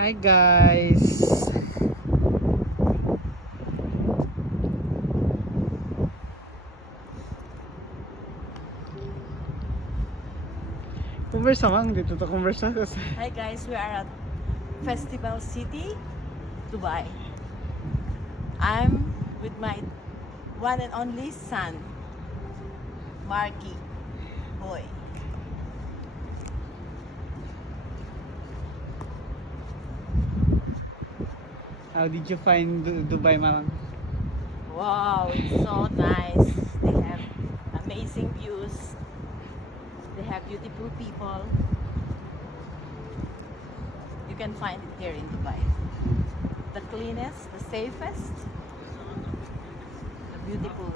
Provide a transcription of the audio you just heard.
Hi guys! Kumbersa mang dito to kumbersa. Hi guys, we are at Festival City, Dubai. I'm with my one and only son, Marky Boy. How did you find Dubai, Marang? Wow, it's so nice. They have amazing views. They have beautiful people. You can find it here in Dubai. The cleanest, the safest, the beautiful.